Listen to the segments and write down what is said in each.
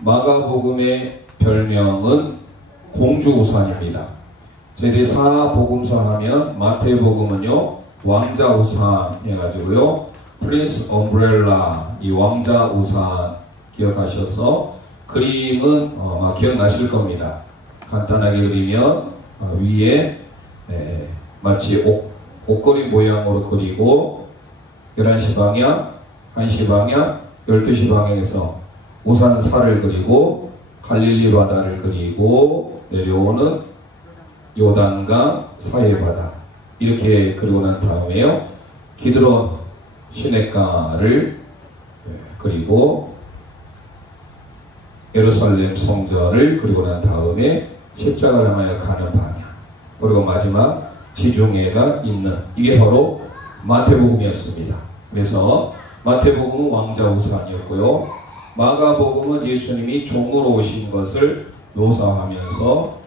마가복음의 별명은 공주우산입니다. 저희들이 사복음서 하면 마태복음은요 왕자우산 해가지고요 프린스 엄브렐라, 이 왕자우산 기억하셔서 그림은 아마 기억나실 겁니다. 간단하게 그리면 위에 마치 옷걸이 모양으로 그리고 11시 방향, 1시 방향, 12시 방향에서 우산살을 그리고 갈릴리 바다를 그리고 내려오는 요단강 사해바다 이렇게 그리고 난 다음에요 기드론 시냇가를 그리고 예루살렘 성전을 그리고 난 다음에 십자가를 향하여 가는 방향 그리고 마지막 지중해가 있는 이게 바로 마태복음이었습니다. 그래서 마태복음은 왕자우산이었고요 마가복음은 예수님이 종으로 오신 것을 묘사하면서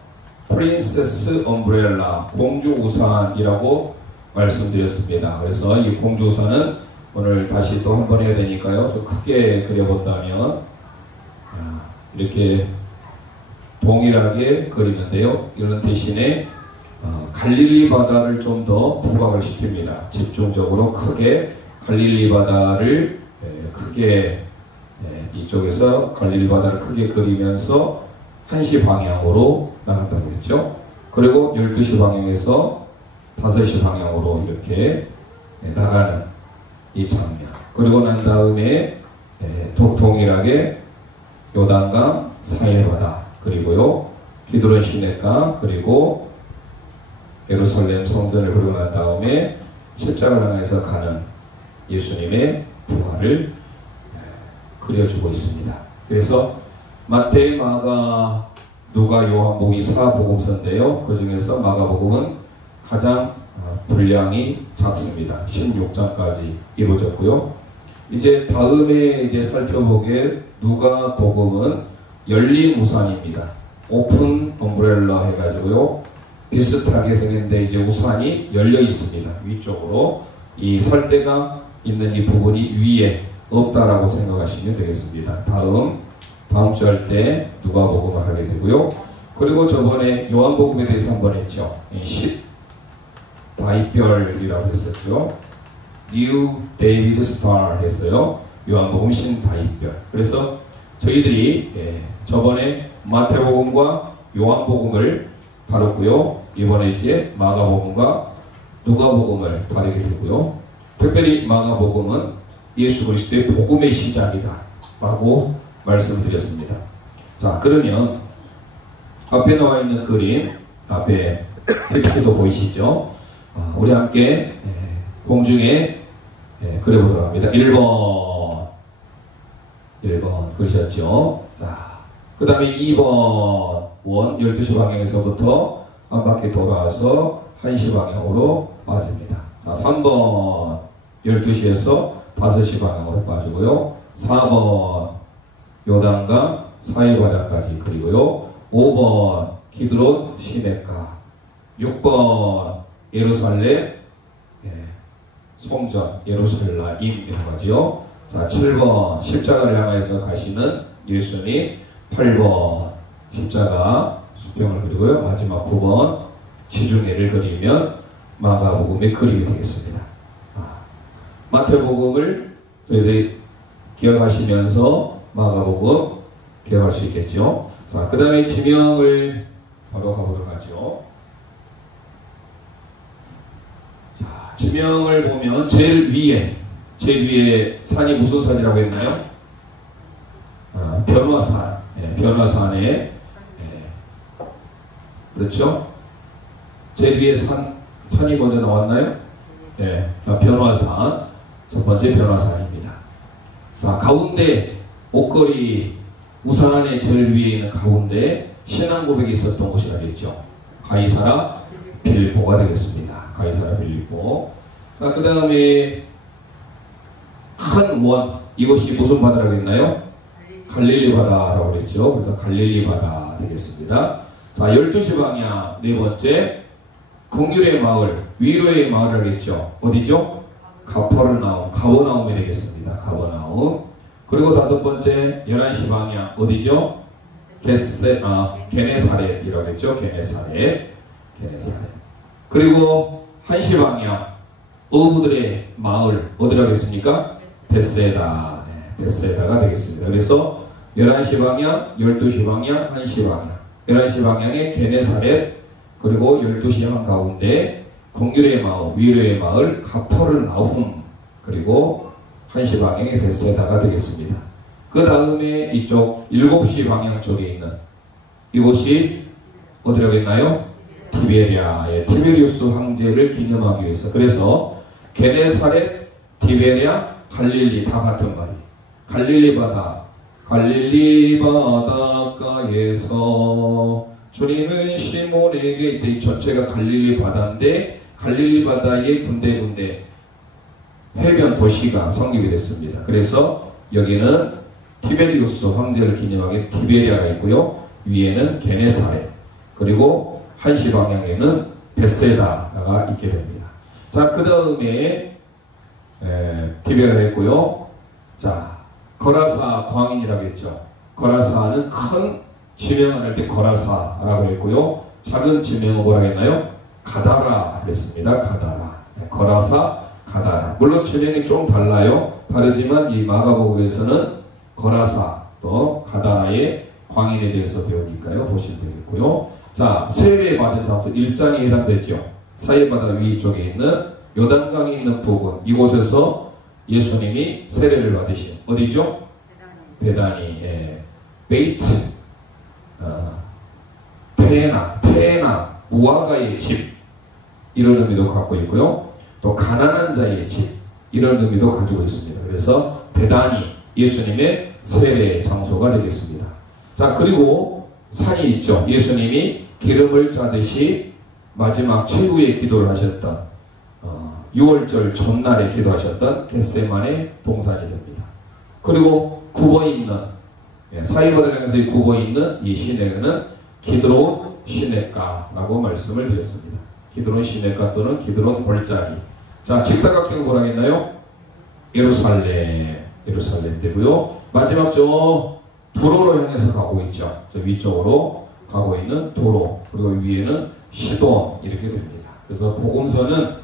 프린세스 엄브렐라 공주우산이라고 말씀드렸습니다. 그래서 이 공주우산은 오늘 다시 또 한 번 해야 되니까요 좀 크게 그려본다면 이렇게 동일하게 그리는데요 이런 대신에 갈릴리 바다를 좀 더 부각을 시킵니다. 집중적으로 크게 갈릴리 바다를 크게 이쪽에서 갈릴리 바다를 크게 그리면서 1시 방향으로 나간다고 했죠. 그리고 12시 방향에서 5시 방향으로 이렇게 나가는 이 장면 그리고 난 다음에 동일하게 요단강 사해바다 그리고요 기드론 시냇가 그리고 예루살렘 성전을 그리고 난 다음에 십자가를 향해서 가는 예수님의 부활을 그려주고 있습니다. 그래서 마태, 마가, 누가, 요한복음 이 사복음서인데요. 그 중에서 마가복음은 가장 분량이 작습니다. 16장까지 이루어졌고요. 이제 다음에 이제 살펴보게 누가복음은 열린 우산입니다. 오픈 엄브렐라 해가지고요. 비슷하게 생겼는데 이제 우산이 열려 있습니다. 위쪽으로 이 설대가 있는 이 부분이 위에 없다라고 생각하시면 되겠습니다. 다음 주 할 때 누가복음을 하게 되고요. 그리고 저번에 요한복음에 대해서 한번 했죠. 10다윗별이라고 했었죠. New David Star 해서요. 요한복음 신다윗별. 그래서 저희들이 저번에 마태복음과 요한복음을 다뤘고요. 이번에 이제 마가복음과 누가복음을 다루게 되고요. 특별히 마가복음은 예수 그리스도의 복음의 시작이다 라고 말씀드렸습니다. 자, 그러면 앞에 나와 있는 그림 앞에 PPT도 보이시죠? 우리 함께 공중에 그려보도록 합니다. 1번 그리셨죠? 자, 그 다음에 2번 12시 방향에서부터 한 바퀴 돌아와서 1시 방향으로 빠집니다. 자, 3번 12시에서 5시 방향으로 빠지고요. 4번 요단강 사해바다까지 그리고요. 5번 기드론 시냇가 6번 예루살렘 성전 예루살렘이라고 하죠. 자, 7번 십자가를 향해서 가시는 예수님 8번 십자가 수평을 그리고요. 마지막 9번 지중해를 그리면 마가복음의 그림이 되겠습니다. 마태복음을 저희들이 기억하시면서 마가복음 기억할 수 있겠죠. 자, 그 다음에 지명을 바로 가보도록 하죠. 자, 지명을 보면 제일 위에 산이 무슨 산이라고 했나요? 변화산. 변화산에 그렇죠? 제일 위에 산이 먼저 나왔나요? 변화산. 첫 번째 변화산입니다. 자, 가운데 옷걸이 우산 안에 제일 위에 있는 가운데 신앙 고백이 있었던 곳이라 했죠. 가이사라 빌립보가 되겠습니다. 가이사라 빌립보. 자, 그 다음에 큰 원, 이것이 무슨 바다라고 했나요? 갈릴리 바다라고 그랬죠. 그래서 갈릴리 바다 되겠습니다. 자, 12시 방향 네 번째 긍휼의 마을, 위로의 마을이라고 했죠. 어디죠? 가버나움이 되겠습니다. 가버나움. 그리고 다섯 번째 11시 방향 어디죠? 게네사렛이라고 했죠. 게네사렛. 그리고 1시 방향 어부들의 마을 어디라고 했습니까? 벳세다. 벳세다가 되겠습니다. 그래서 11시 방향, 12시 방향, 1시 방향. 11시 방향에 게네사렛, 그리고 12시 한가운데 긍휼의 마을, 위로의 마을, 가퍼르나훔, 그리고 1시 방향에 벳세다가 되겠습니다. 그 다음에 이쪽 7시 방향 쪽에 있는 이곳이 어디라고 했나요? 티베리아의 티베리우스 황제를 기념하기 위해서. 그래서 게네사렛, 티베리아, 갈릴리 다 같은 말이에요. 갈릴리 바닷가에서 주님은 시몬에게, 이 전체가 갈릴리 바다인데 갈릴리 바다의 군데군데 해변 도시가 성립이 됐습니다. 그래서 여기는 티베리우스 황제를 기념하기 티베리아가 있고요. 위에는 게네사렛, 그리고 1시 방향에는 벳세다가 있게 됩니다. 자, 그 다음에 티베리아가 있고요. 자, 거라사 광인이라고 했죠. 거라사는 큰 지명을 할 때 거라사라고 했고요. 작은 지명은 뭐라고 했나요? 가다라 그랬습니다. 가다라. 거라사, 가다라. 물론 지명이 좀 달라요. 다르지만 이 마가복음에서는 거라사 또 가다라의 광인에 대해서 배우니까요. 보시면 되겠고요. 자, 세례 받은 장소 1장에 해당되죠. 사해바다 위쪽에 있는 요단강이 있는 부근, 이곳에서 예수님이 세례를 받으신 어디죠? 베다니. 베이트, 테나, 무화과의 집, 이런 의미도 갖고 있고요. 또 가난한 자의 집, 이런 의미도 가지고 있습니다. 그래서 베다니, 예수님의 세례 장소가 되겠습니다. 자, 그리고 산이 있죠. 예수님이 기름을 짜듯이 마지막 최후의 기도를 하셨던 6월절 전날에 기도하셨던 겟세마네 동산이 됩니다. 그리고 굽어 있는 사해바다강에서의 굽어 있는 이 시내는 기드론 시내가라고 말씀을 드렸습니다. 기드론 시내가 또는 기드론 골짜기. 자, 직사각형은 뭐라 했나요? 예루살렘 되고요. 마지막 저 두로로 향해서 가고 있죠. 저 위쪽으로 가고 있는 도로, 그리고 위에는 시돈 이렇게 됩니다. 그래서 복음서는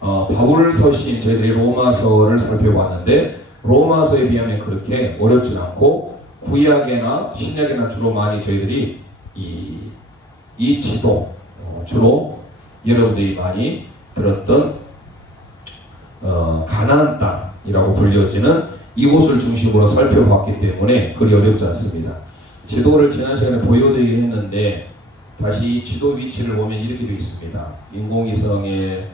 바울서신, 저희들이 로마서를 살펴봤는데 로마서에 비하면 그렇게 어렵진 않고 구약이나 신약이나 주로 많이 저희들이 이 지도 주로 여러분들이 많이 들었던 가나안 땅이라고 불려지는 이곳을 중심으로 살펴봤기 때문에 그리 어렵지 않습니다. 지도를 지난 시간에 보여드리긴 했는데 다시 지도 위치를 보면 이렇게 되어 있습니다. 인공위성의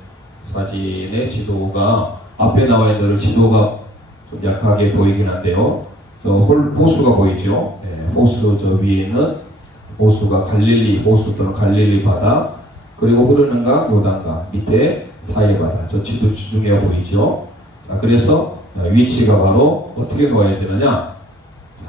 사진의 지도가 앞에 나와 있는 지도가 좀 약하게 보이긴 한데요. 저 호수가 보이죠. 호수 저 위에 있는 호수가 갈릴리 호수 또는 갈릴리 바다, 그리고 흐르는가 요단강, 밑에 사해바다. 저 지도 중에 보이죠. 자, 그래서 위치가 바로 어떻게 놓아지느냐? 자,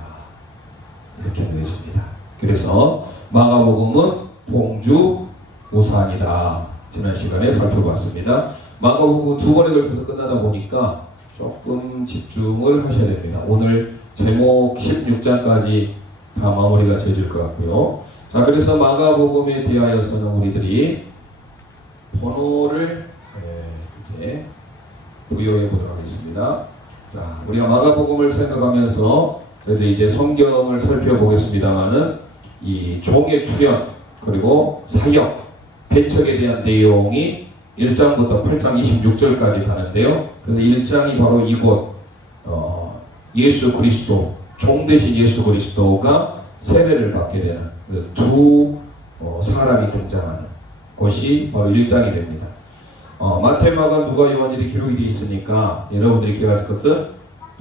이렇게 놓여집니다. 그래서 마가복음은 봉주 우산이다. 지난 시간에 살펴봤습니다. 마가복음 두 번에 걸쳐서 끝나다 보니까 조금 집중을 하셔야 됩니다. 오늘 제목 16장까지 다 마무리가 되어질 것 같고요. 자, 그래서 마가복음에 대하여서는 우리들이 번호를 이제 부여해 보도록 하겠습니다. 자, 우리가 마가복음을 생각하면서 저희들이 이제 성경을 살펴보겠습니다만은 이 종의 출현 그리고 사역, 배척에 대한 내용이 1장부터 8장 26절까지 가는데요. 그래서 1장이 바로 이곳 예수 그리스도, 종 대신 예수 그리스도가 세례를 받게 되는 두 사람이 등장하는 곳이 바로 1장이 됩니다. 마태, 마가, 누가, 요한일이 기록이 되어 있으니까 여러분들이 기억하실 것은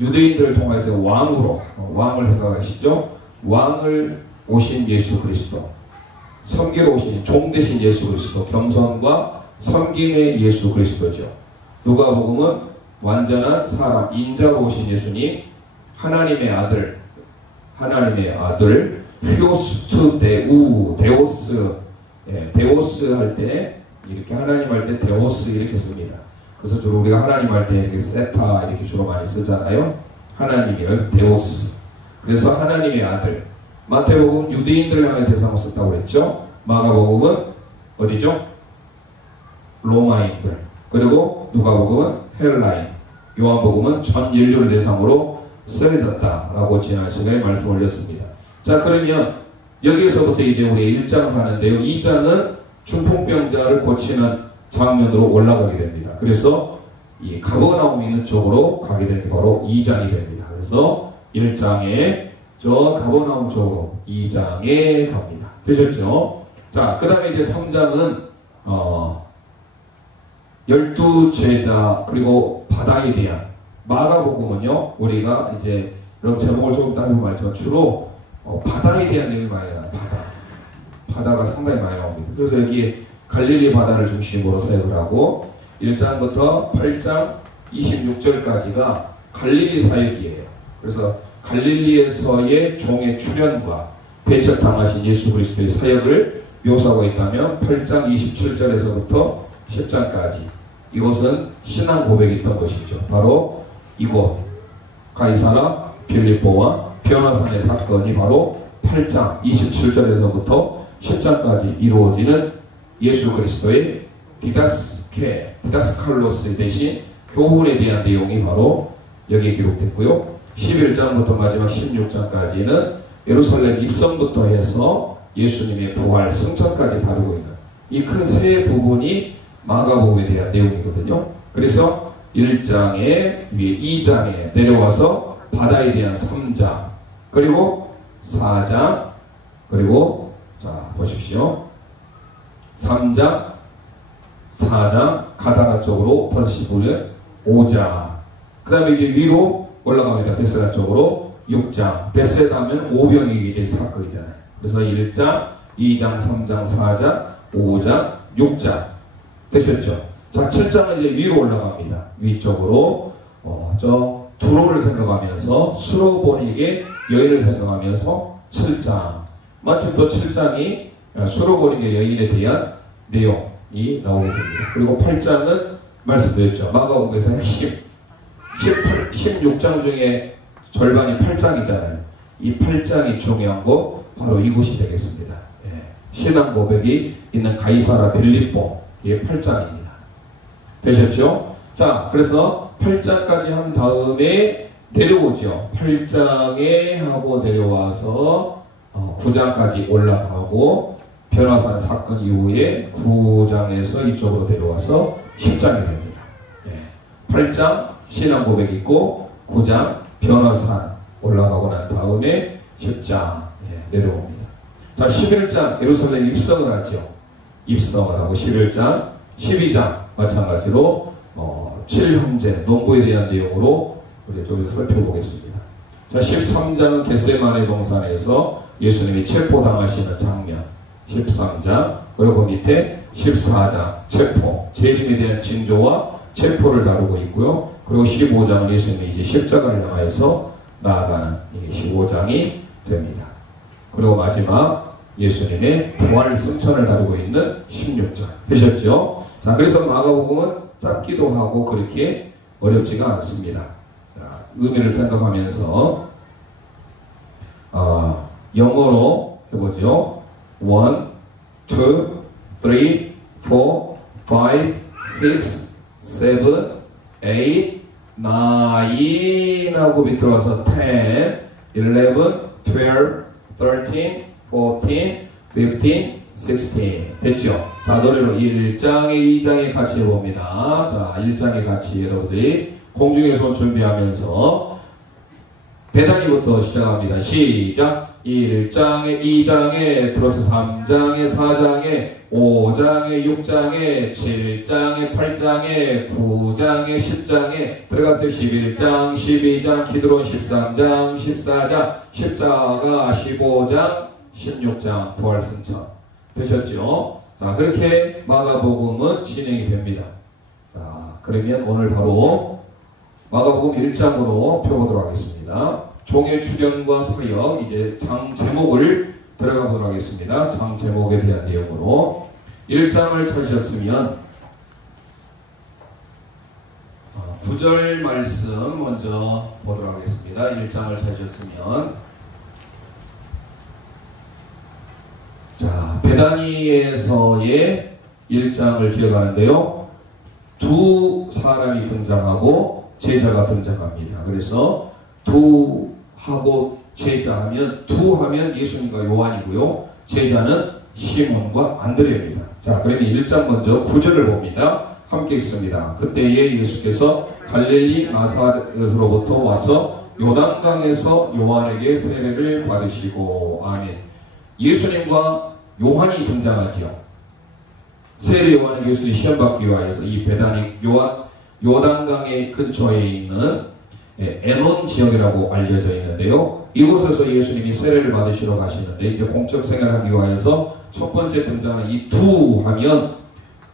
유대인들을 통해서 왕을 생각하시죠. 왕을 오신 예수 그리스도, 섬기러 오신 종 대신 예수 그리스도, 겸손과 섬김의 예수 그리스도죠. 누가복음은 완전한 사람, 인자로 오신 예수님, 하나님의 아들, 휘오스투 데오스, 데오스 할 때 이렇게 하나님 할 때 데오스 이렇게 씁니다. 그래서 주로 우리가 하나님 할 때 이렇게 세타 이렇게 주로 많이 쓰잖아요. 하나님이를 데오스. 그래서 하나님의 아들. 마태복음 유대인들을 향해 대상을 썼다고 그랬죠. 마가복음은 어디죠? 로마인들. 그리고 누가복음은 헬라인. 요한복음은 전 인류를 대상으로 쓰여졌다라고 지난 시간에 말씀 올렸습니다. 자, 그러면 여기에서부터 이제 우리 1장을 하는데요. 2장은 중풍병자를 고치는 장면으로 올라가게 됩니다. 그래서 이 가버나움 있는 쪽으로 가게 되는 게 바로 2장이 됩니다. 그래서 1장에 저 가버나움 쪽으로 2장에 갑니다. 되셨죠? 자, 그 다음에 이제 3장은 12제자 그리고 바다에 대한 마가복음은요, 우리가 이제 여러분 제목을 조금 따지고 말지만 주로 바다에 대한 내용이 많이 나와요. 바다가 상당히 많이 나옵니다. 그래서 여기 갈릴리 바다를 중심으로 사역을 하고 1장부터 8장 26절까지가 갈릴리 사역이에요. 그래서 갈릴리에서의 종의 출현과 배척당하신 예수 그리스도의 사역을 묘사하고 있다면 8장 27절에서부터 10장까지 이곳은 신앙 고백이 있던 것이죠. 바로 이곳 가이사라 빌립보와 변화산의 사건이 바로 8장 27절에서부터 10장까지 이루어지는 예수 그리스도의 디다스칼로스 대신 교훈에 대한 내용이 바로 여기에 기록됐고요. 11장부터 마지막 16장까지는 예루살렘 입성부터 해서 예수님의 부활, 승천까지 다루고 있는 이 큰 세 부분이 마가복음에 대한 내용이거든요. 그래서 1장에 위에 2장에 내려와서 바다에 대한 3장 그리고 4장 그리고 자 보십시오. 3장 4장 가다라 쪽으로 다시 보면 5장 그 다음에 이제 위로 올라갑니다. 베세다 쪽으로 6장 베세다 하면 오병이게 이제 사건이잖아요. 그래서 1장 2장 3장 4장 5장 6장 되셨죠? 자 7장은 이제 위로 올라갑니다. 위쪽으로 저 두로를 생각하면서 수로보닉의 여인을 생각하면서 7장 마침 또 7장이 수로보닉의 여인에 대한 내용이 나오게 됩니다. 그리고 8장은 말씀드렸죠. 마가복음에서 핵심 16장 중에 절반이 8장이잖아요. 이 8장이 중요한 거 바로 이곳이 되겠습니다. 신앙 고백이 있는 가이사라 빌립보의 8장입니다. 되셨죠? 자, 그래서 8장까지 한 다음에 내려오죠. 8장에 하고 내려와서 9장까지 올라가고 변화산 사건 이후에 9장에서 이쪽으로 내려와서 10장이 됩니다. 8장 신앙 고백이 있고 9장 변화산 올라가고 난 다음에 10장 내려옵니다. 자, 11장 예루살렘 입성을 하죠. 입성을 하고 11장, 12장 마찬가지로 7형제 농부에 대한 내용으로 우리 좀 살펴보겠습니다. 자, 13장은 겟세마네 동산에서 예수님이 체포당하시는 장면 13장 그리고 밑에 14장 체포 재림에 대한 징조와 체포를 다루고 있고요. 그리고 15장은 예수님이 이제 십자가를 향해서 나아가는 이게 15장이 됩니다. 그리고 마지막 예수님의 부활 승천을 다루고 있는 16장 되셨죠? 자, 그래서 마가복음은 짧기도 하고 그렇게 어렵지가 않습니다. 자, 의미를 생각하면서 영어로 해보죠. 1, 2, 3, 4, 5, 6, 7, 8, 9 하고 밑으로 와서 10, 11, 12, 13, 14, 15, 16 됐죠? 자, 노래로 1장에 2장에 같이 해봅니다. 자, 1장에 같이 여러분들이 공중에 손 준비하면서 배단위부터 시작합니다. 시작! 1장에 2장에 들어서 3장에 4장에 5장에 6장에 7장에 8장에 9장에 10장에 들어가서 11장 12장 기드론 13장 14장 십자가 15장 16장 부활승천 되셨죠? 자, 그렇게 마가복음은 진행이 됩니다. 자, 그러면 오늘 바로 마가복음 1장으로 펴보도록 하겠습니다. 종의 출현과 사역, 이제 장 제목을 들어가 보도록 하겠습니다. 장 제목에 대한 내용으로 1장을 찾으셨으면 9절 말씀 먼저 보도록 하겠습니다. 1장을 찾으셨으면, 자, 베다니에서의 1장을 기억하는데요. 두 사람이 등장하고 제자가 등장합니다. 그래서 두하고 제자하면, 두하면 예수님과 요한이고요. 제자는 시몬과 안드레입니다. 자, 그러면 1장 먼저 9절을 봅니다. 함께 읽습니다. 그때에 예수께서 갈릴리 나사렛으로부터 와서 요단강에서 요한에게 세례를 받으시고, 아멘. 예수님과 요한이 등장하지요. 세례 요한에게 예수님이 시험 받기 위하여서 이 베다니 요단강의 근처에 있는 에논 지역이라고 알려져 있는데요. 이곳에서 예수님이 세례를 받으시러 가시는데, 이제 공적 생활을 하기 위하여서 첫 번째 등장하는 이 두 하면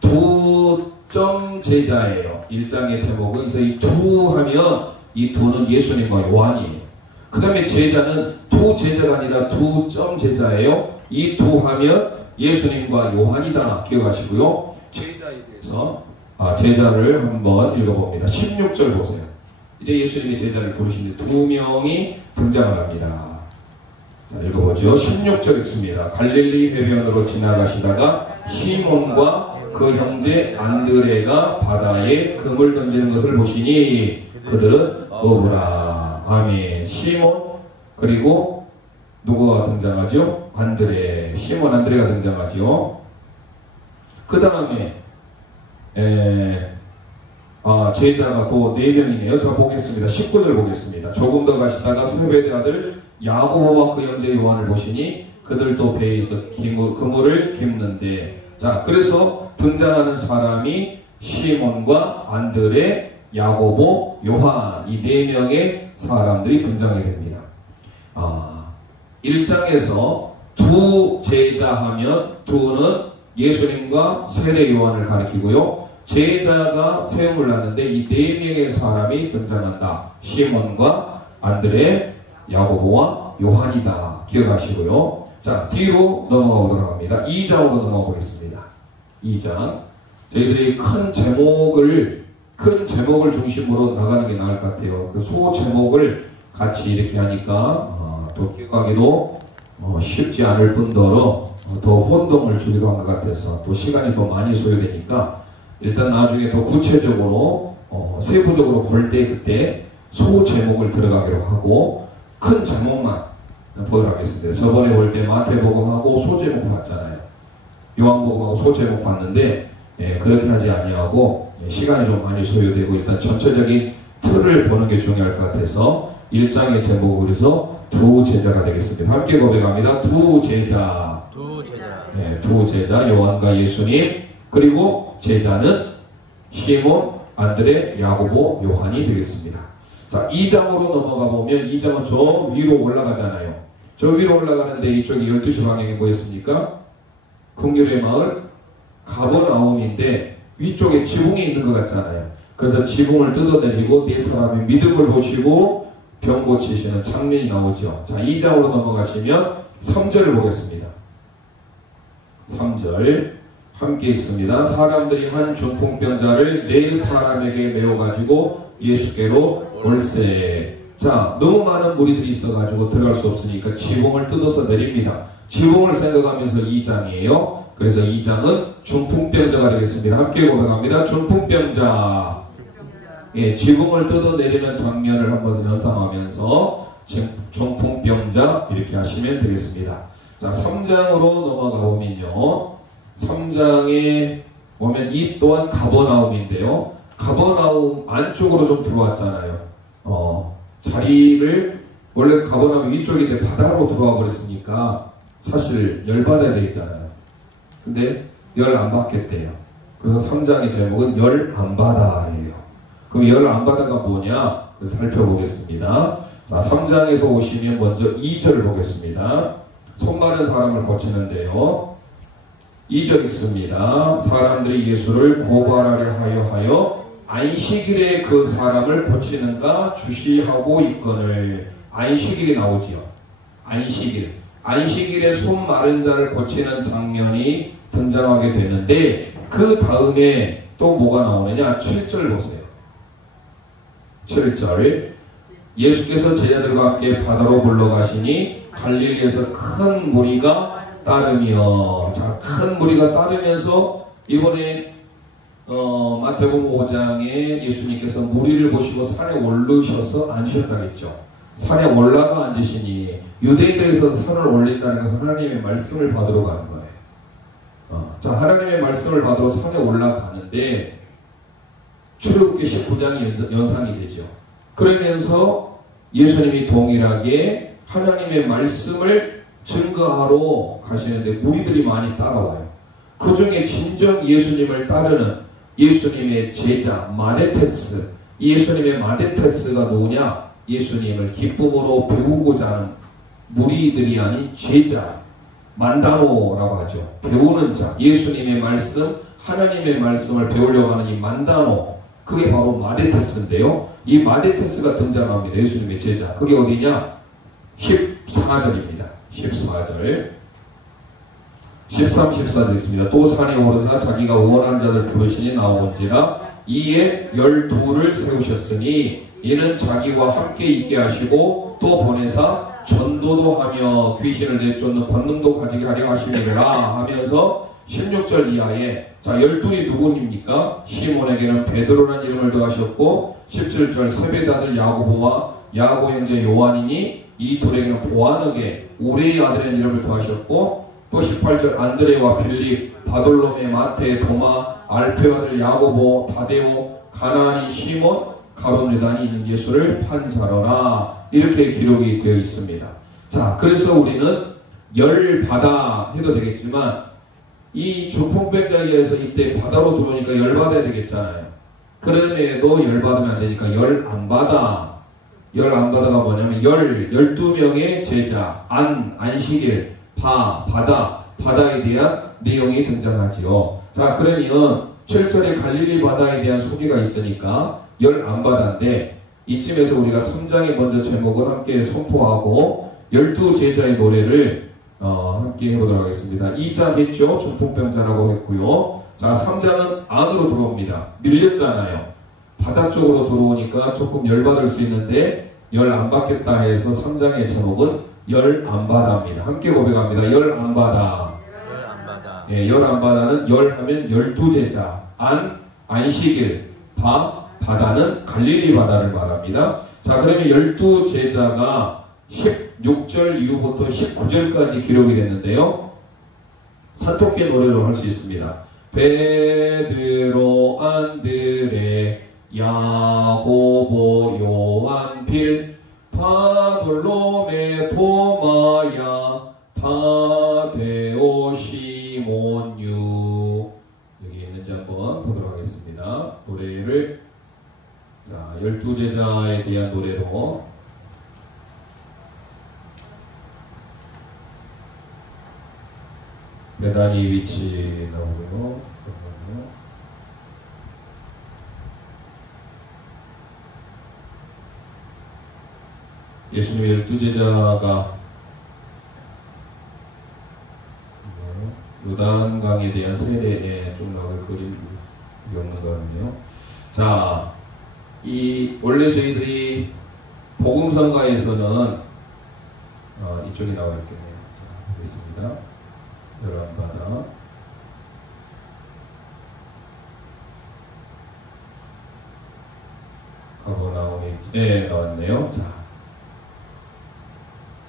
두점 제자예요. 1장의 제목은. 그래서 이 두 하면 이 두는 예수님과 요한이에요. 그 다음에 제자는 두 제자가 아니라 두점 제자예요. 이 두 하면 예수님과 요한이다 기억하시고요. 제자에 대해서 제자를 한번 읽어봅니다. 16절 보세요. 이제 예수님이 제자를 부르시는데 두 명이 등장을 합니다. 자, 읽어보죠. 16절 읽습니다. 갈릴리 해변으로 지나가시다가 시몬과 그 형제 안드레가 바다에 금을 던지는 것을 보시니 그들은 어부라. 아멘. 시몬, 그리고 누구가 등장하죠? 안드레. 시몬 안드레가 등장하죠. 그 다음에 제자가 또 4명이네요. 자, 보겠습니다. 19절 보겠습니다. 조금 더 가시다가 스베데 아들 야고보와 그 형제 요한을 보시니 그들도 배에 있어 그물을 깁는데. 자, 그래서 등장하는 사람이 시몬과 안드레, 야고보, 요한, 이 4명의 사람들이 등장하게 됩니다. 1장에서 두 제자 하면 두는 예수님과 세례 요한을 가리키고요. 제자가 세움을 하는데 이 4명의 사람이 등장한다. 시몬과 안드레, 야고보와 요한이다. 기억하시고요. 자, 뒤로 넘어가 보도록 합니다. 2장으로 넘어가 보겠습니다. 2장. 저희들이 큰 제목을 중심으로 나가는 게 나을 것 같아요. 그 소 제목을 같이 이렇게 하니까 또 기억하기도 쉽지 않을 뿐더러 더 혼동을 주기도 한 것 같아서 또 시간이 더 많이 소요되니까 일단 나중에 더 구체적으로 세부적으로 볼 때 그때 소 제목을 들어가기로 하고 큰 제목만 보도록 하겠습니다. 저번에 볼 때 마태복음하고 소 제목 봤잖아요. 요한복음하고 소 제목 봤는데 그렇게 하지 아니하고 시간이 좀 많이 소요되고 일단 전체적인 틀을 보는 게 중요할 것 같아서 1장의 제목을 해서 두 제자가 되겠습니다. 함께 고백합니다. 두 제자. 두 제자 요한과 예수님, 그리고 제자는 시몬, 안드레, 야고보, 요한이 되겠습니다. 자, 2장으로 넘어가 보면 2장은 저 위로 올라가잖아요. 저 위로 올라가는데 이쪽이 12시 방향이 뭐였습니까? 긍휼의 마을 가버나움인데 위쪽에 지붕이 있는 것 같잖아요. 그래서 지붕을 뜯어내리고 네 사람의 믿음을 보시고 병 고치시는 장면이 나오죠. 자, 2장으로 넘어가시면 3절을 보겠습니다. 3절 함께 읽습니다. 사람들이 한 중풍병자를 4사람에게 메워가지고 예수께로 올세. 자, 너무 많은 무리들이 있어가지고 들어갈 수 없으니까 지붕을 뜯어서 내립니다. 지붕을 생각하면서 2장이에요. 그래서 2장은 중풍병자가 되겠습니다. 함께 고백합니다. 중풍병자. 예, 지붕을 뜯어내리는 장면을 한번 연상하면서 중풍병자 이렇게 하시면 되겠습니다. 자, 3장으로 넘어가 보면요. 3장에 보면 이 또한 가버나움인데요. 가버나움 안쪽으로 좀 들어왔잖아요. 자리를 원래 가버나움 위쪽인데 바다로 들어와 버렸으니까 사실 열받아야 되잖아요. 근데 열 안 받겠대요. 그래서 3장의 제목은 열 안 받아예요. 그럼 열 안 받아가 뭐냐? 살펴보겠습니다. 자, 3장에서 오시면 먼저 2절을 보겠습니다. 손 마른 사람을 고치는데요. 2절 읽습니다. 사람들이 예수를 고발하려 하여 안식일에 그 사람을 고치는가 주시하고 있거늘. 안식일이 나오지요. 안식일에 손 마른 자를 고치는 장면이 등장하게 되는데 그 다음에 또 뭐가 나오느냐? 7절 보세요. 7절 예수께서 제자들과 함께 바다로 물러가시니 갈릴리에서 큰 무리가 따르며, 자, 큰 무리가 따르면서 이번에 마태복음 5장에 예수님께서 무리를 보시고 산에 오르셔서 앉으셨다겠죠. 산에 올라가 앉으시니 유대인들에서 산을 올린다는 것은 하나님의 말씀을 받으러 가는 거예요. 자, 하나님의 말씀을 받으러 산에 올라가는데 출애굽기 19장이 연상이 되죠. 그러면서 예수님이 동일하게 하나님의 말씀을 증거하러 가시는데 무리들이 많이 따라와요. 그 중에 진정 예수님을 따르는 예수님의 제자 마데테스, 예수님의 마데테스가 누구냐? 예수님을 기쁨으로 배우고자 하는 무리들이 아닌 제자, 만다노라고 하죠. 배우는 자, 예수님의 말씀, 하나님의 말씀을 배우려고 하는 이 만다노, 그게 바로 마데테스인데요. 이 마데테스가 등장합니다. 예수님의 제자. 그게 어디냐? 14절입니다. 14절. 13, 14절 있습니다. 또 산에 오르사 자기가 원하는 자들 부르시니 나오는지라 이에 12를 세우셨으니 이는 자기와 함께 있게 하시고 또 보내사 전도도 하며 귀신을 내쫓는 권능도 가지게 하려 하시니라 하면서 16절 이하에, 자, 12이 누구입니까? 시몬에게는 베드로라는 이름을 더하셨고 17절 세베대 아들 야고보와 야고 형제 요한이니 이 둘에게는 보아너게 우레의 아들의 이름을 더하셨고 또 18절 안드레와 빌립, 바돌로메, 마테, 도마, 알페 아들 야고보, 타데오, 가나안이 시몬, 가룟 유다니 있는 예수를 판사로라, 이렇게 기록이 되어 있습니다. 자, 그래서 우리는 열받아 해도 되겠지만 이 중풍병자에서 이때 바다로 들어오니까 열받아야 되겠잖아요. 그럼에도 열받으면 안 되니까 열 안 받아. 열 안 받아가 뭐냐면 12명의 제자, 안식일, 바다, 바다에 대한 내용이 등장하지요. 자, 그러면 7절에 갈릴리 바다에 대한 소개가 있으니까 열 안 받아인데, 이쯤에서 우리가 3장의 먼저 제목을 함께 선포하고 12제자의 노래를 함께 해보도록 하겠습니다. 2장 했죠. 중풍병자라고 했고요. 자, 3장은 안으로 들어옵니다. 밀렸잖아요. 바다 쪽으로 들어오니까 조금 열받을 수 있는데 열 안 받겠다 해서 3장의 제목은 열 안 받아입니다. 함께 고백합니다. 열 안 받아. 예, 열 안 받아는 열 하면 12제자, 안식일, 바다는 갈릴리 바다를 말합니다. 자, 그러면 12제자가 16절 이후부터 19절까지 기록이 됐는데요. 산토끼 노래로 할 수 있습니다. 베드로, 안드레, 야고보, 요한, 빌, 바돌로메, 도마야, 타데오, 시몬, 유. 여기 있는지 한번 보도록 하겠습니다. 노래를, 자, 12제자에 대한 노래로 메다니 위치 나오고요. 예수님의 12제자가 요단강에 대한 세례에 좀 나올 그림이 없는 것 같네요. 자, 원래 저희들이 복음성가에서는 이쪽이 나와 있겠네요. 자, 보겠습니다. 열한 바다. 가버나움이, 네, 나왔네요. 자,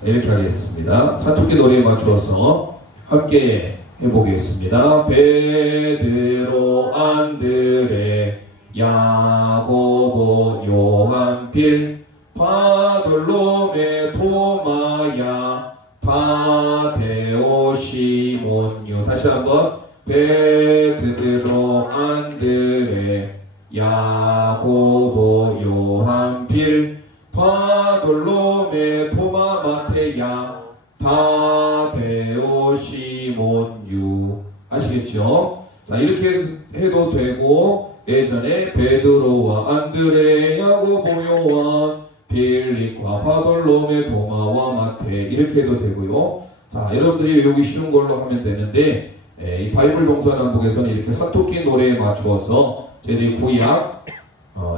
이렇게 하겠습니다. 산토끼 노래에 맞추어서 함께 해보겠습니다. 베드로, 안드레, 야고보, 요한, 빌, 바돌로메, 도마야, 타데오, 시몬, 유. 다시 한번. 베드로, 안드레, 야고보, 요한, 빌, 바돌로메, 도마, 마테야, 타데오, 시몬, 유. 아시겠죠? 자, 이렇게 해도 되고, 예전에 베드로와 안드레, 야고보, 요한, 빌립과 바돌로메, 도마와 마테, 이렇게 해도 되고요. 자, 여러분들이 여기 쉬운 걸로 하면 되는데, 이 바이블 동서남북에서는 이렇게 산토끼 노래에 맞추어서 저희들이 구약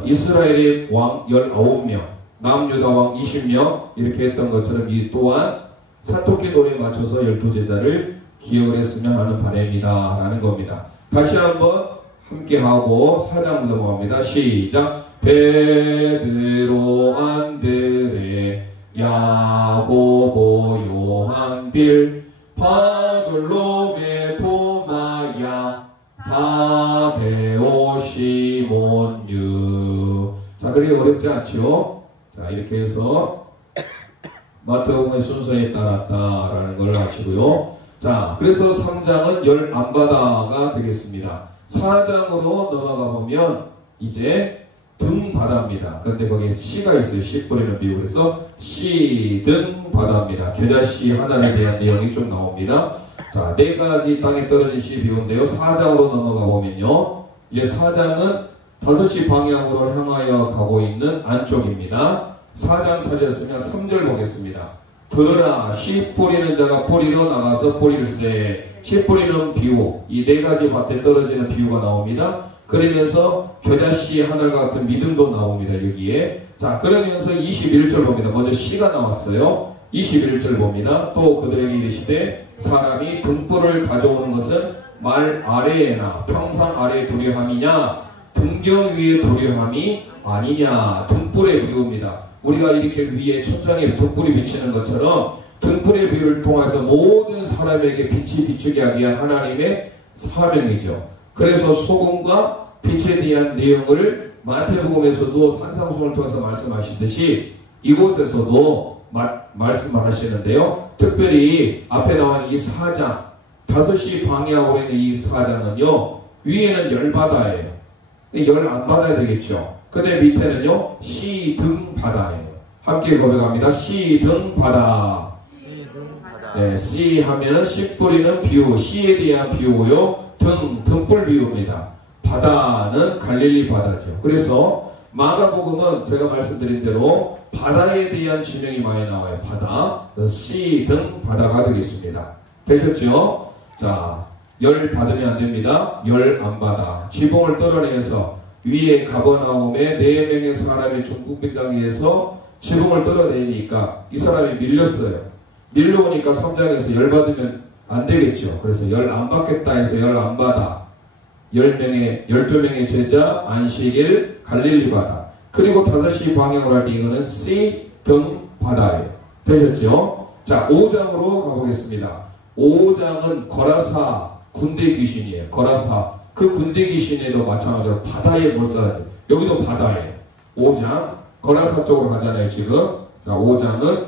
이스라엘의 왕 19명, 남유다 왕 20명 이렇게 했던 것처럼 이 또한 사토끼 노래에 맞춰서 12제자를 기억을 했으면 하는 바람이다 라는 겁니다. 다시 한번 함께하고 4장 넘어갑니다. 시작. 베드로 안드레 야고보 요한 빌 바돌로메 도마야 다데오 시몬 유. 자, 그리 어렵지 않죠? 자, 이렇게 해서 마태복음의 순서에 따랐다라는 걸 아시고요. 자, 그래서 3장은 열 안바다가 되겠습니다. 4장으로 넘어가 보면 이제 등 바다입니다. 그런데 거기에 씨가 있어요. 씨 뿌리는 비유. 그래서 씨 등 바다입니다. 겨자씨 하나에 대한 내용이 좀 나옵니다. 자, 4가지 땅에 떨어진 씨 비유인데요. 4장으로 넘어가 보면요. 이제 4장은 5시 방향으로 향하여 가고 있는 안쪽입니다. 4장 찾았으면 3절 보겠습니다. 들으라, 씨 뿌리는 자가 뿌리로 나가서 뿌릴세. 씨 뿌리는 비유, 이 4가지 밭에 떨어지는 비유가 나옵니다. 그러면서 겨자씨 하늘 같은 믿음도 나옵니다. 여기에. 자, 그러면서 21절 봅니다. 먼저 씨가 나왔어요. 21절 봅니다. 또 그들에게 이르시되 사람이 등불을 가져오는 것은 말 아래에나 평상 아래에 두려함이냐 등경 위에 두려함이 아니냐. 등불의 비유입니다. 우리가 이렇게 위에 천장에 등불이 비치는 것처럼 등불의 비유를 통해서 모든 사람에게 빛이 비추게 하기 위한 하나님의 사명이죠. 그래서 소금과 빛에 대한 내용을 마태복음에서도 산상수훈을 통해서 말씀하시듯이 이곳에서도 말씀을 하시는데요. 특별히 앞에 나온 이 4장 5시 방해하고 있는 이 4장은요. 위에는 열바다예요. 열 안 받아야 되겠죠. 근데 밑에는요. 씨 등 바다예요. 함께 고백합니다. 씨 등 바다. 네, 씨 하면은 씨 뿌리는 비유, 씨에 대한 비유고요. 등불 비유입니다. 바다는 갈릴리 바다죠. 그래서 마가복음은 제가 말씀드린 대로 바다에 대한 지명이 많이 나와요. 바다, 씨 등 바다가 되겠습니다. 되셨죠? 자, 열 받으면 안 됩니다. 열 안 받아. 지붕을 뚫어내서 위에 가버나움에 4명의 사람이 중국빈당에서 지붕을 뚫어내니까 이 사람이 밀렸어요. 밀려오니까 3장에서 열 받으면 안 되겠죠. 그래서 열 안 받겠다 해서 열 안 받아. 12명의 제자, 안식일, 갈릴리 바다. 그리고 5시 방향으로 할 때 이거는 씨 등 바다예요. 되셨죠? 자, 5장으로 가보겠습니다. 5장은 거라사 군대 귀신이에요. 거라사. 그 군대 귀신에도 마찬가지로 바다에 몰살하죠. 여기도 바다예요. 5장. 거라사 쪽으로 가잖아요, 지금. 자, 5장은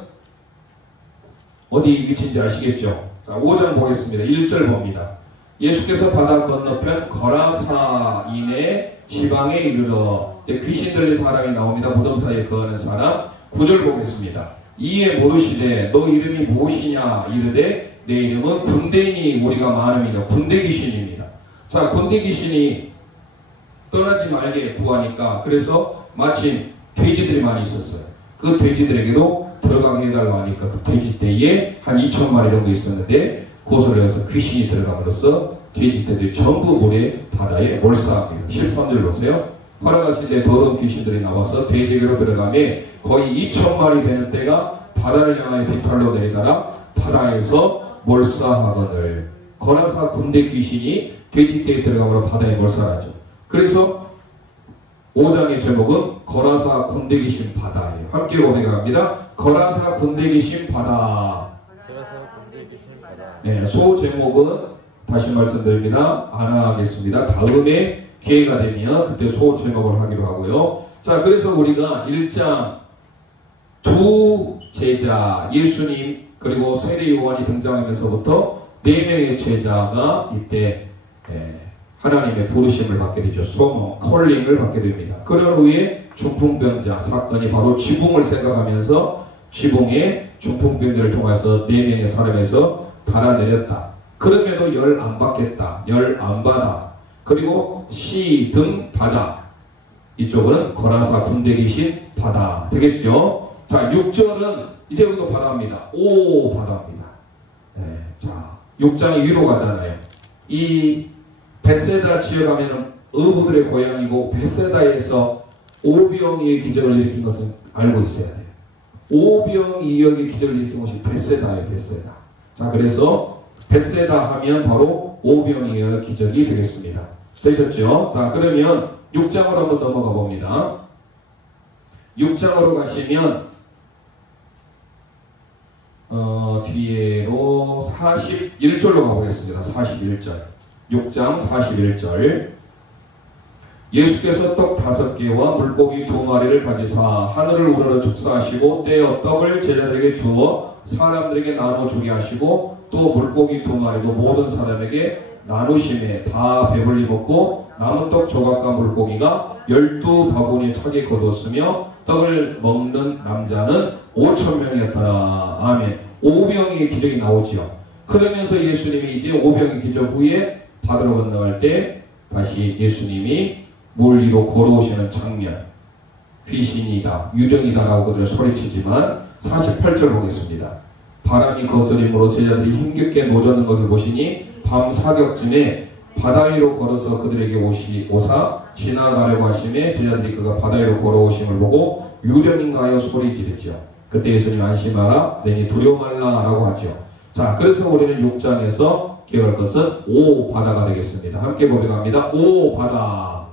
어디 위치인지 아시겠죠? 자, 5장 보겠습니다. 1절 봅니다. 예수께서 바다 건너편 거라사인의 지방에 이르러 귀신 들린 사람이 나옵니다. 무덤 사이에 거하는 사람. 9절 보겠습니다. 이에 물으시되 너 이름이 무엇이냐 이르되 내 이름은 군대니 우리가 많음이다. 군대 귀신입니다. 자, 군대 귀신이 떠나지 말게 구하니까 그래서 마침 돼지들이 많이 있었어요. 그 돼지들에게도 들어가게 해달라고 하니까 그 돼지떼에 한 2,000마리 정도 있었는데 그곳으로 해서 귀신이 들어감으로써 돼지떼들이 전부 물에 바다에 몰사합니다. 13절 보세요. 허락하시되 더러운 귀신들이 나와서 돼지에게로 들어가매 거의 2,000마리 되는 때가 바다를 향하여 비탈로 내리다가 바다에서 몰사하거늘. 거라사 군대 귀신이 돼지떼에 들어가므로 바다에 몰사하죠. 그래서 5장의 제목은 거라사 군대 귀신 바다예요. 함께 고백합니다. 거라사 군대 귀신 바다. 네, 소 제목은 다시 말씀드립니다. 안 하겠습니다. 다음에 기회가 되면 그때 소 제목을 하기로 하고요. 자, 그래서 우리가 1장 두 제자 예수님 그리고 세례 요한이 등장하면서부터 4명의 제자가 이때 하나님의 부르심을 받게 되죠. 소모, 콜링을 받게 됩니다. 그런 후에 중풍병자 사건이 바로 지붕을 생각하면서 지붕에 중풍병자를 통해서 4명의 사람에서 달아내렸다. 그럼에도 열 안 받겠다. 열 안 받아. 그리고 씨 등 바다. 이쪽은 거라사 군대 귀신 바다. 되겠죠? 자, 6절은 이제 여기도 바다입니다. 오 바다입니다. 네, 자, 6장이 위로 가잖아요. 이 베세다 지역 하면은 어부들의 고향이고 베세다에서 오병이의 기적을 일으킨 것은 알고 있어야 돼요. 오병이어의 기적을 일으킨 것이 벳세다예요. 벳세다. 자, 그래서 벳세다 하면 바로 오병이어의 기적이 되겠습니다. 되셨죠? 자, 그러면 6장으로 한번 넘어가 봅니다. 6장으로 가시면 뒤에로 41절로 가보겠습니다. 41절. 6장 41절. 예수께서 떡 5개와 물고기 2마리를 가지사 하늘을 우러러 축사하시고 떼어 떡을 제자들에게 주어 사람들에게 나눠 주게 하시고 또 물고기 2마리도 모든 사람에게 나누심에 다 배불리 먹고 남은 떡 조각과 물고기가 12바구니에 차게 거두었으며 떡을 먹는 남자는 5,000명이었더라. 아멘. 오병이의 기적이 나오지요. 그러면서 예수님이 이제 오병이의 기적 후에 바다로 건너갈 때 다시 예수님이 물 위로 걸어오시는 장면, 귀신이다, 유령이다 라고 그들 소리치지만 48절 보겠습니다. 바람이 거스림으로 제자들이 힘겹게 노젓는 것을 보시니 밤 사격쯤에 바다 위로 걸어서 그들에게 오사 지나가려고 하심에 제자들이 그가 바다 위로 걸어오심을 보고 유령인가 하여 소리 지르죠. 그때 예수님 안심하라 내니 두려워 말라 라고 하죠. 자, 그래서 우리는 6장에서 기억할 것은 오 바다가 되겠습니다. 함께 고백합니다. 오 바다.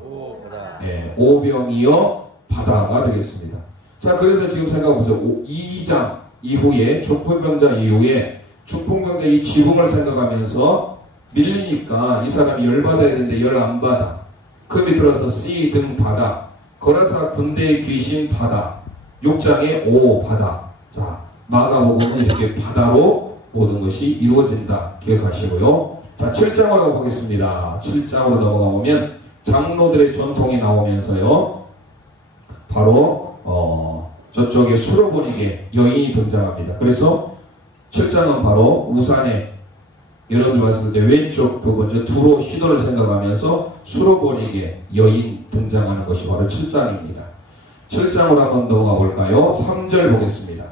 네, 오병이어 바다가 되겠습니다. 자, 그래서 지금 생각해보세요. 2장 이후에 중풍병자 이후에 중풍병자 이 지붕을 생각하면서 밀리니까 이 사람이 열받아야 되는데 열 안 받아. 그 밑으로 와서 C 등 바다, 거라사 군대의 귀신 바다, 6장에 오 바다. 자, 마가복음은 이렇게 바다로 모든 것이 이루어진다 기억하시고요. 자, 7장으로 보겠습니다. 7장으로 넘어가 보면 장로들의 전통이 나오면서요, 바로 저쪽에 수로보니게 여인이 등장합니다. 그래서 7장은 바로 우산에 여러분들 봤을 때 왼쪽 부분 두로 시도를 생각하면서 수로보니게 여인 등장하는 것이 바로 7장입니다. 7장으로 한번 넘어가 볼까요? 3절 보겠습니다.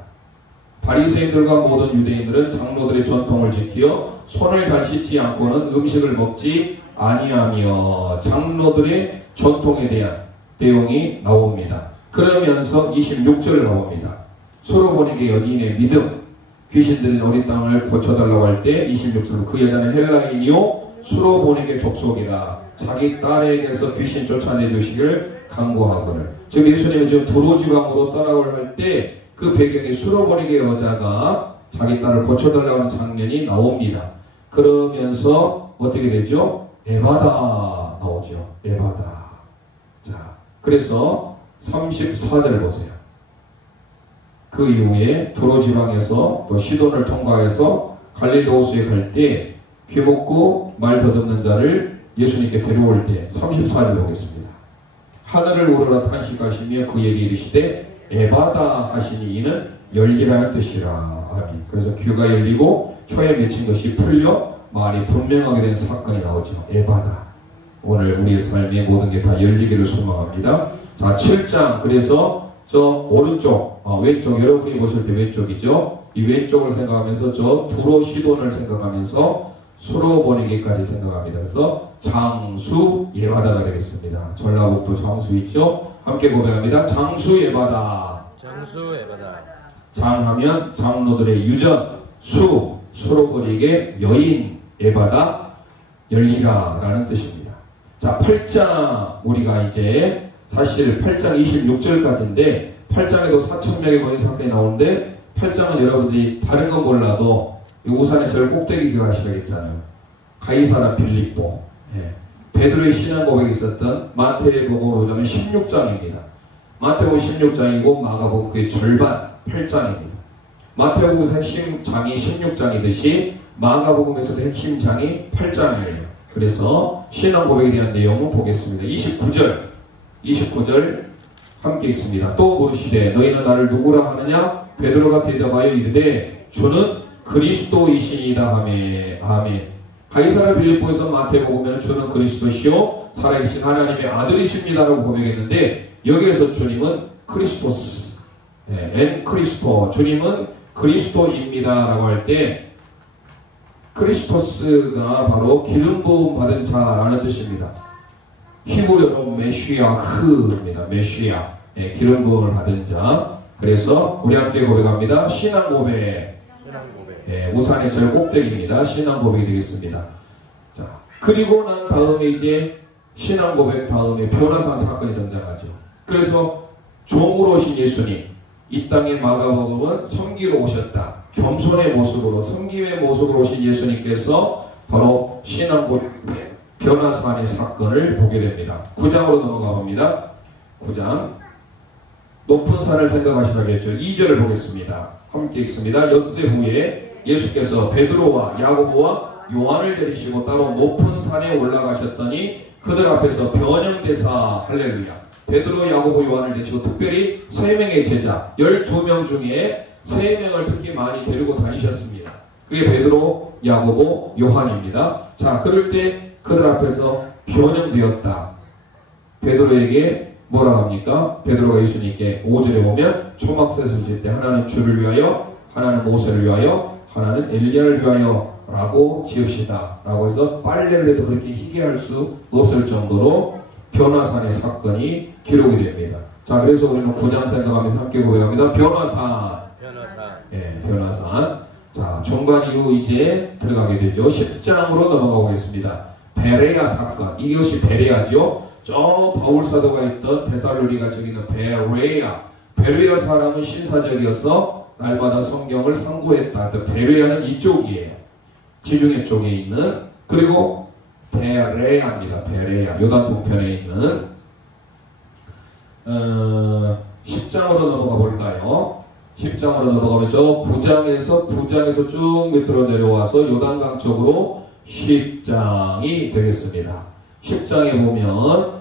바리새인들과 모든 유대인들은 장로들의 전통을 지키어 손을 잘 씻지 않고는 음식을 먹지 아니하며 장로들의 전통에 대한 내용이 나옵니다. 그러면서 26절을 나옵니다. 수로보니게 여인의 믿음, 귀신들이 우리 땅을 고쳐달라고 할 때 26절 그 여자는 헬라인이요 수로보니게 족속이라 자기 딸에게서 귀신 쫓아내 주시길 간구하거늘. 즉 예수님은 지금 두로지방으로 떠나올 할 때 그 배경에 수로보니게 여자가 자기 딸을 고쳐달라고 하는 장면이 나옵니다. 그러면서 어떻게 되죠? 에바다 나오죠. 에바다. 자, 그래서 34절 보세요. 그 이후에 두로 지방에서 또 시돈을 통과해서 갈릴리 호수에 갈 때 귀먹고 말 더듬는 자를 예수님께 데려올 때 34절 보겠습니다. 하늘을 우러러 탄식하시며 그에게 이르시되 에바다 하시니 이는 열리라는 뜻이라. 아멘. 그래서 귀가 열리고 혀에 맺힌 것이 풀려 말이 분명하게 된 사건이 나오죠. 에바다. 오늘 우리의 삶의 모든 게 다 열리기를 소망합니다. 자, 7장. 그래서 저 오른쪽, 왼쪽, 여러분이 보실 때 왼쪽이죠. 이 왼쪽을 생각하면서 저 두로 시돈을 생각하면서 수로보니게까지 생각합니다. 그래서 장수 예바다가 되겠습니다. 전라북도 장수 있죠. 함께 고백합니다. 장수 예바다. 장수 예바다. 장하면 장로들의 유전, 수로보니게 여인 예바다 열리라 라는 뜻입니다. 자, 8장 우리가 이제 사실 8장 26절까지인데 8장에도 4,000명의 번역 사건이 나오는데 8장은 여러분들이 다른 건 몰라도 이 우산의 절 꼭대기 기억하시라겠잖아요. 가이사라 빌립보, 베드로의 신앙 고백이 있었던 마태복음으로 보자면 16장입니다. 마태복음 16장이고 마가복음 그의 절반 8장입니다. 마태복음에서 핵심 장이 16장이듯이 마가복음에서도 핵심 장이 8장이에요. 그래서 신앙 고백에 대한 내용을 보겠습니다. 29절 함께 있습니다. 또 물으시되 너희는 나를 누구라 하느냐? 베드로가 대답하여 이르되 주는 그리스도이시니이다 하매. 아멘. 가이사라 빌립보에서 마태복음에는 주는 그리스도시요 살아계신 하나님의 아들이십니다라고 고백했는데 여기에서 주님은 크리스토스, 엔 크리스토, 주님은 그리스도입니다라고 할 때 크리스토스가 바로 기름 부음 받은 자라는 뜻입니다. 히브리어로 메시아흐입니다. 메시아. 예, 기름 부음을 받은 자. 그래서 우리 함께 고백합니다. 신앙 고백. 예, 우산의 제일 꼭대기입니다. 신앙 고백이 되겠습니다. 자, 그리고 난 다음에 이제 신앙 고백 다음에 변화산 사건이 등장하죠. 그래서 종으로 오신 예수님, 이 땅에 마가복음은 섬기러 오셨다. 겸손의 모습으로, 섬김의 모습으로 오신 예수님께서 바로 신앙 고백 변화산의 사건을 보게 됩니다. 9장으로 넘어가 봅니다. 9장. 높은 산을 생각하시라겠죠. 2절을 보겠습니다. 함께 읽습니다. 엿새 후에 예수께서 베드로와 야고보와 요한을 데리시고 따로 높은 산에 올라가셨더니 그들 앞에서 변형대사 할렐루야. 베드로, 야고보, 요한을 데리시고 특별히 3명의 제자 12명 중에 3명을 특히 많이 데리고 다니셨습니다. 그게 베드로, 야고보, 요한입니다. 자, 그럴 때 그들 앞에서 변형되었다. 베드로에게 뭐라 합니까? 베드로가 예수님께 5절에 보면 초막셋을 질 때 하나는 주를 위하여, 하나는 모세를 위하여, 하나는 엘리야를 위하여 라고 지읍시다 라고 해서 빨래를 해도 그렇게 희귀할 수 없을 정도로 변화산의 사건이 기록이 됩니다. 자, 그래서 우리는 9장 생각하면서 함께 고백합니다. 변화산. 예, 변화산. 자, 중반 이후 이제 들어가게 되죠. 10장으로 넘어가 보겠습니다. 베레아 사건. 이것이 베레아죠. 저 바울 사도가 있던 데살로니가 저기 있는 베레아. 베레아 사람은 신사적이어서 날마다 성경을 상고했다. 베레아는 이쪽이에요. 지중해 쪽에 있는. 그리고 베레아입니다. 베레아. 요단 동편에 있는 10장으로 넘어가 볼까요? 10장으로 넘어가면 저 9장에서 쭉 밑으로 내려와서 요단강 쪽으로 10장이 되겠습니다. 10장에 보면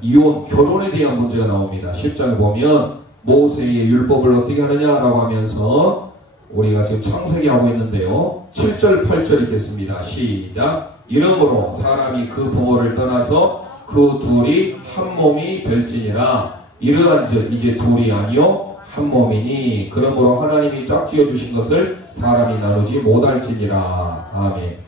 이혼, 결혼에 대한 문제가 나옵니다. 10장에 보면 모세의 율법을 어떻게 하느냐라고 하면서 우리가 지금 창세기 하고 있는데요. 7절, 8절 읽겠습니다. 시작. 이러므로 사람이 그 부모를 떠나서 그 둘이 한 몸이 될지니라. 이러한즉 이제 둘이 아니요 한 몸이니 그러므로 하나님이 짝지어 주신 것을 사람이 나누지 못할지니라. 아멘.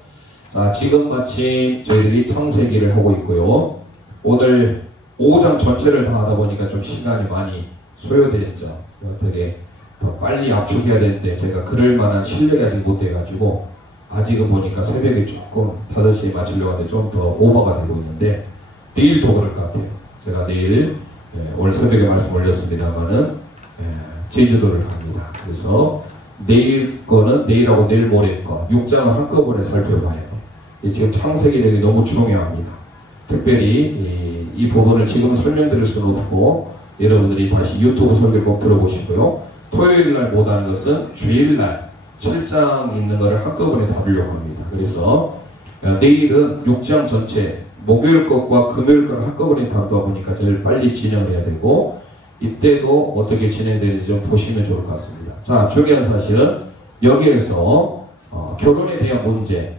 자, 지금 마침 저희들이 창세기를 하고 있고요. 오늘 5장 전체를 다 하다 보니까 좀 시간이 많이 소요됐죠. 어떻게 더 빨리 압축해야 되는데 제가 그럴 만한 실력이 아직 못 돼가지고 아직은 보니까 새벽에 조금 5시에 마치려고 하는데 좀 더 오버가 되고 있는데 내일도 그럴 것 같아요. 제가 내일 오늘 새벽에 말씀 올렸습니다만은 제주도를 갑니다. 그래서 내일 거는 내일하고 내일 모레 거 6장을 한꺼번에 살펴봐야 돼요. 지금 창세기력이 너무 중요합니다. 특별히 이 부분을 지금 설명드릴 수는 없고 여러분들이 다시 유튜브 설교 꼭 들어보시고요. 토요일날 못하는 것은 주일날 7장 있는 거를 한꺼번에 다루려고 합니다. 그래서 내일은 6장 전체 목요일 것과 금요일 것을 한꺼번에 다루다 보니까 제일 빨리 진행해야 되고 이때도 어떻게 진행되는지 좀 보시면 좋을 것 같습니다. 자, 중요한 사실은 여기에서 결혼에 대한 문제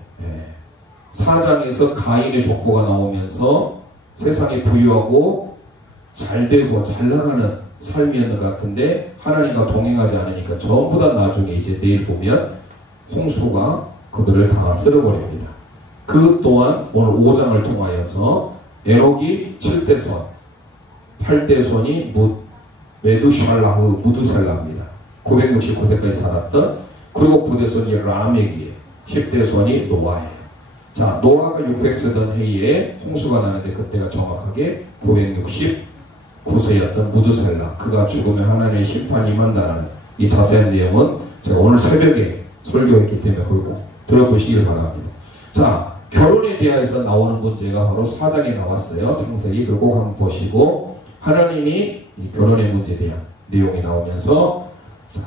4장에서 가인의 족보가 나오면서 세상이 부유하고 잘되고 잘나가는 삶이었는 것 같은데 하나님과 동행하지 않으니까 전부 다 나중에 이제 내일 보면 홍수가 그들을 다 쓸어버립니다. 그 또한 오늘 5장을 통하여서 에녹이 7대손 8대손이 메두샬라흐 무두살라입니다. 969세까지 살았던. 그리고 9대손이 라멕이에요. 10대손이 노아예요. 자, 노아가 600세던 해에 홍수가 나는데 그때가 정확하게 969세였던 무두살라. 그가 죽으면 하나님의 심판이 임한다는 이 자세한 내용은 제가 오늘 새벽에 설교했기 때문에 그걸 꼭 들어보시길 바랍니다. 자, 결혼에 대해서 나오는 문제가 바로 4장에 나왔어요. 창세기. 그걸 꼭 한번 보시고 하나님이 이 결혼의 문제에 대한 내용이 나오면서 자,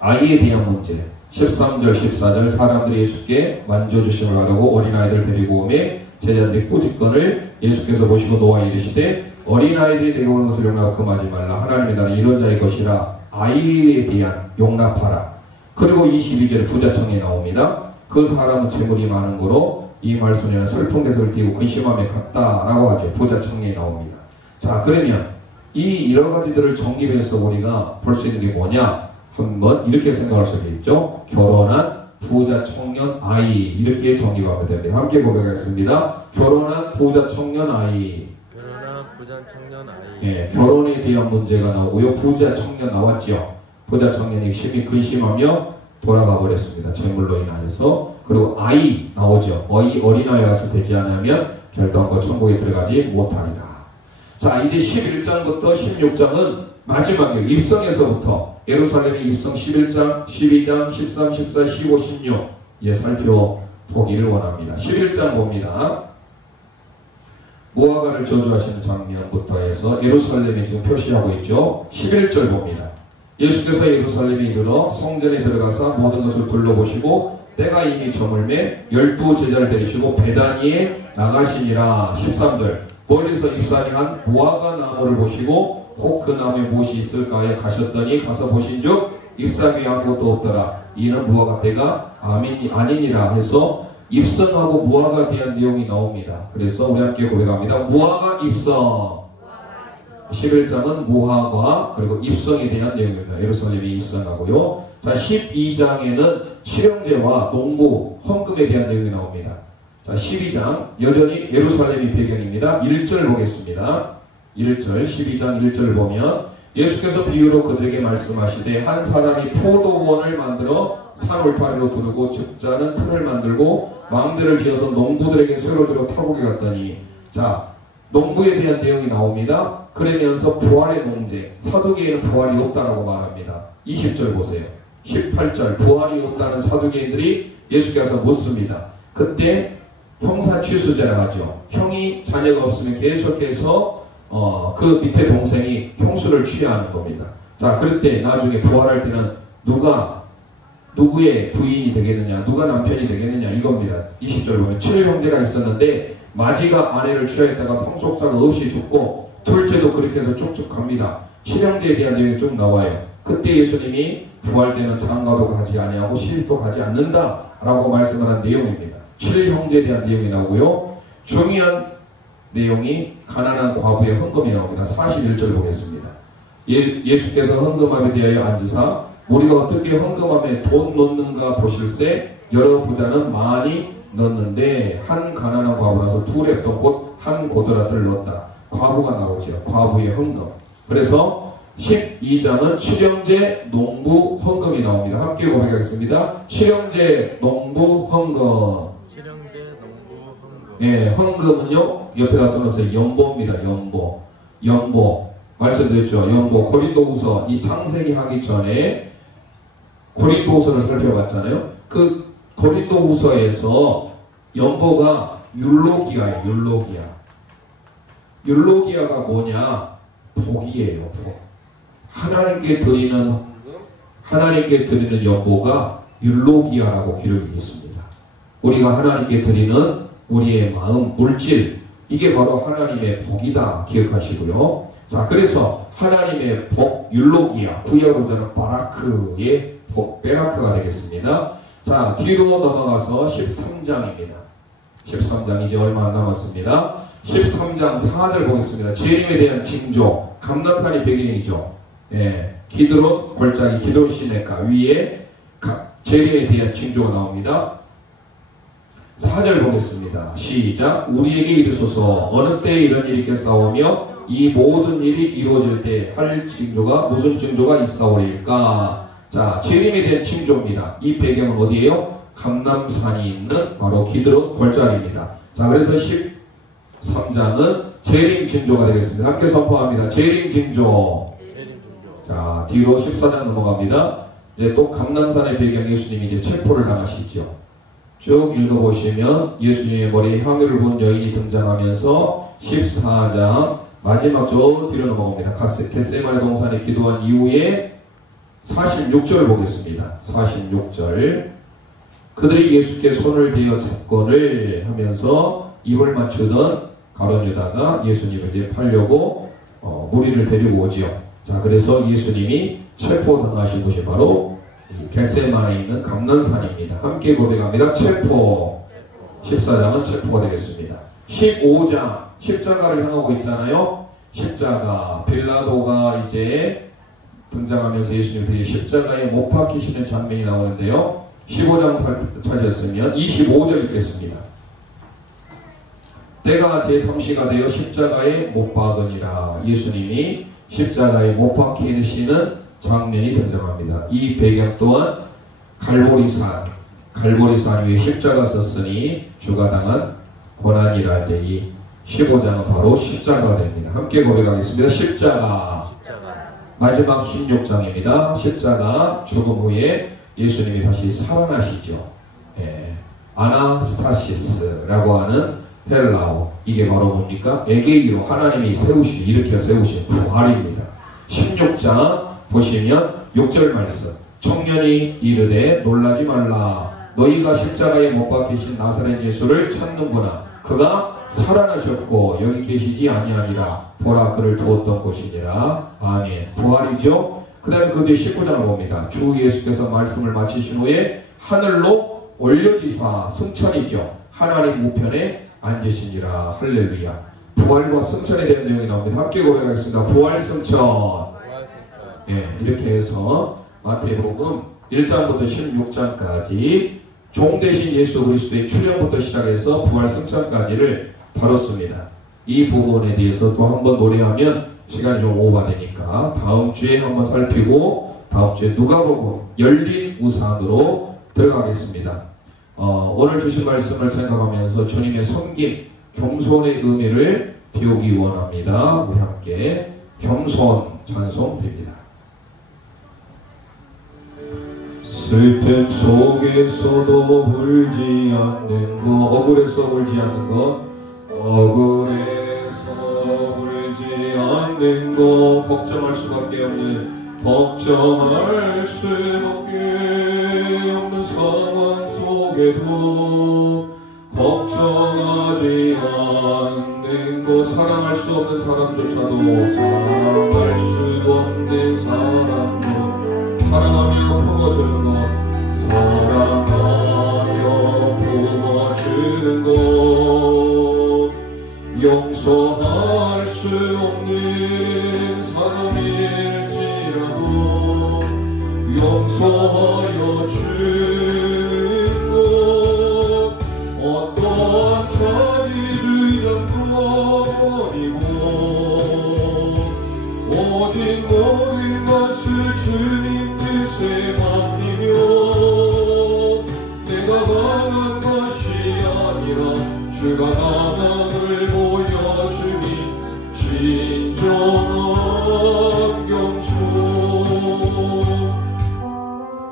아이에 대한 문제 13절 14절 사람들이 예수께 만져주심을 하려고 어린아이들 데리고 오매 제자들이 꾸짖건을 예수께서 보시고 노아에 이르시되 어린아이들이 내게 오는 것을 용납하고 금하지 말라. 하나님의 나라는 이런 자의 것이라. 아이에 대한 용납하라. 그리고 22절에 부자청이 나옵니다. 그 사람은 재물이 많은 거로 이 말소리는 슬픈데서를 띄고 근심함에 갔다라고 하죠. 부자청이 나옵니다. 자, 그러면 이 여러 가지들을 정립해서 우리가 볼 수 있는 게 뭐냐? 한번 이렇게 생각할 수도 있죠. 결혼한 부자 청년 아이 이렇게 정리하면 됩니다. 함께 고백하겠습니다. 결혼한 부자 청년 아이. 결혼한 부자 청년 아이. 예, 결혼에 대한 문제가 나오고요. 부자 청년 나왔죠. 부자 청년이 심히 근심하며 돌아가 버렸습니다. 재물로 인하여서. 그리고 아이 나오죠. 어린아이 같이 되지 않으면 결단코 천국에 들어가지 못하리라. 자, 이제 11장부터 16장은 마지막에 입성에서부터 예루살렘의 입성 11장, 12장, 13, 14, 15, 16 예, 살펴보기를 원합니다. 11장 봅니다. 무화과를 저주하시는 장면부터 해서 예루살렘에 지금 표시하고 있죠. 11절 봅니다. 예수께서 예루살렘에 이르러 성전에 들어가서 모든 것을 둘러보시고 때가 이미 저물매 12 제자를 데리시고 베다니에 나가시니라. 13절 멀리서 잎사귀 한 무화과 나무를 보시고 혹 그 나무에 무엇이 있을까에 가셨더니 가서 보신즉 잎사귀 아무것도 없더라. 이는 무화과 때가 아니니라 해서 입성하고 무화과에 대한 내용이 나옵니다. 그래서 우리 함께 고백합니다. 무화과 입성. 11장은 무화과 그리고 입성에 대한 내용입니다. 예루살렘이 입성하고요. 자, 12장에는 칠형제와 농부 헌금에 대한 내용이 나옵니다. 자, 12장 여전히 예루살렘이 배경입니다. 1절 보겠습니다. 1절 12장 1절 보면 예수께서 비유로 그들에게 말씀하시되 한 사람이 포도원을 만들어 산 울타리로 두르고 죽자는 틀을 만들고 망대를 지어서 농부들에게 새로 주러 타국에 갔더니 자, 농부에 대한 내용이 나옵니다. 그러면서 부활의 논쟁, 사두개인은 부활이 없다라고 말합니다. 20절 보세요. 18절 부활이 없다는 사두개인들이 예수께서 묻습니다. 그때 형사 취수제라고 하죠. 형이 자녀가 없으면 계속해서 그 밑에 동생이 형수를 취하는 겁니다. 자, 그럴 때 나중에 부활할 때는 누구의 부인이 되겠느냐, 누가 남편이 되겠느냐 이겁니다. 20절 보면 7형제가 있었는데 마지가 아내를 취하였다가 상속자가 없이 죽고 둘째도 그렇게 해서 쭉쭉 갑니다. 7형제에 대한 내용이 쭉 나와요. 그때 예수님이 부활 때는 장가도 가지 아니하고 시집도 가지 않는다 라고 말씀을 한 내용입니다. 7형제에 대한 내용이 나오고요. 중요한 내용이 가난한 과부의 헌금이 나옵니다. 41절 보겠습니다. 예수께서 헌금함에 대하여 앉으사 우리가 어떻게 헌금함에 돈 넣는가 보실세 여러 부자는 많이 넣는데 한 가난한 과부라서 두 렙돈 곧 한 고드라를 넣었다. 과부가 나오죠. 과부의 헌금. 그래서 12장은 칠형제 농부 헌금이 나옵니다. 함께 고백하겠습니다. 칠형제 농부 헌금. 칠형제 농부 헌금. 예, 헌금은요 옆에다 써놓으세요. 연보입니다. 연보 말씀드렸죠. 연보. 고린도후서 이 창세기 하기 전에 고린도후서를 살펴봤잖아요. 그 고린도후서에서 연보가 율로기아예요. 율로기아가 뭐냐? 복이에요. 복. 하나님께 드리는 연보가 율로기아라고 기록이 있습니다. 우리가 하나님께 드리는 우리의 마음, 물질, 이게 바로 하나님의 복이다 기억하시고요. 자, 그래서 하나님의 복, 율로기아, 구약으로는 바라크의 복, 베라크가 되겠습니다. 자, 뒤로 넘어가서 13장입니다. 13장 이제 얼마 안 남았습니다. 13장 4절 보겠습니다. 재림에 대한 징조, 감람산이 배경이죠. 예, 기드론 골짜기, 기드론 시내가 위에 재림에 대한 징조가 나옵니다. 4절 보겠습니다. 시작. 우리에게 이르소서 어느 때에 이런 일이 있겠사오며 이 모든 일이 이루어질 때 할 징조가 무슨 징조가 있사오리까. 자, 재림에 대한 징조입니다. 이 배경은 어디예요? 감람산이 있는 바로 기드론 골짜기입니다. 자, 그래서 13장은 재림 징조가 되겠습니다. 함께 선포합니다. 재림 징조. 자, 뒤로 14장 넘어갑니다. 이제 또 감람산의 배경 예수님이 이제 체포를 당하시죠. 쭉 읽어보시면 예수님의 머리에 향유를 본 여인이 등장하면서 14장 마지막 저 뒤로 넘어갑니다. 겟세마네 동산에 기도한 이후에 46절 보겠습니다. 46절 그들이 예수께 손을 대어 잡건을 하면서 입을 맞추던 가룟 유다가 예수님을 이제 팔려고 무리를 데리고 오지요. 자, 그래서 예수님이 체포당하신 곳이 바로 겟세마네에 있는 감람산입니다. 함께 고백합니다. 체포. 14장은 체포가 되겠습니다. 15장 십자가를 향하고 있잖아요. 십자가. 빌라도가 이제 등장하면서 예수님이 십자가에 못 박히시는 장면이 나오는데요. 15장 찾으셨으면 25절 읽겠습니다. 때가 제3시가 되어 십자가에 못 박으니라. 예수님이 십자가에 못 박히시는 장면이 등장합니다. 이 배경 또한 갈보리산 위에 십자가 섰으니 주가 당한 고난이라 할 때 이 15장은 바로 십자가가 됩니다. 함께 고백하겠습니다. 십자가. 마지막 16장입니다. 십자가 죽음 후에 예수님이 다시 살아나시죠. 아나스타시스라고 하는 헬라어, 이게 바로 뭡니까? 에게이로 하나님이 일으켜 세우신 부활입니다. 16장 보시면 6절 말씀. 청년이 이르되 놀라지 말라. 너희가 십자가에 못 박히신 나사렛 예수를 찾는구나. 그가 살아나셨고 여기 계시지 아니하니라. 보라 그를 두었던 곳이니라. 아멘. 부활이죠. 그 다음에 그 뒤에 19장을 봅니다. 주 예수께서 말씀을 마치신 후에 하늘로 올려지사 승천이죠. 하나님 우편에 앉으시니라. 할렐루야. 부활과 승천에 대한 내용이 나옵니다. 함께 고백하겠습니다. 부활 승천. 이렇게 해서 마태복음 1장부터 16장까지 종 대신 예수 그리스도의 출현부터 시작해서 부활 승천까지를 다뤘습니다. 이 부분에 대해서 또 한번 노래하면 시간이 좀 오버되니까 다음 주에 한번 살피고 다음 주에 누가복음 열린 우산으로 들어가겠습니다. 오늘 주신 말씀을 생각하면서 주님의 섬김, 겸손의 의미를 배우기 원합니다. 우리 함께 겸손 찬송 드립니다. 슬픔 속에서도 울지 않는 것, 억울해서 울지 않는 것, 억울해서 울지 않는 것, 걱정할 수밖에 없는, 걱정할 수밖에 없는 상황 속에도 걱정하지 않는 것, 사랑할 수 없는 사람조차도 사랑할 수 없는 사람도 사랑하며 품어주는 것, 사랑하며 품어주는 것, 용서할 수 없는 사람일지라도 용서하여 주는 것, 어떤 자리 주장거리고 오직 모든 것을 주님 뜻에 맡기며 내가 강한 것이 아니라 주가 강함을 보여주니 진정한 겸손.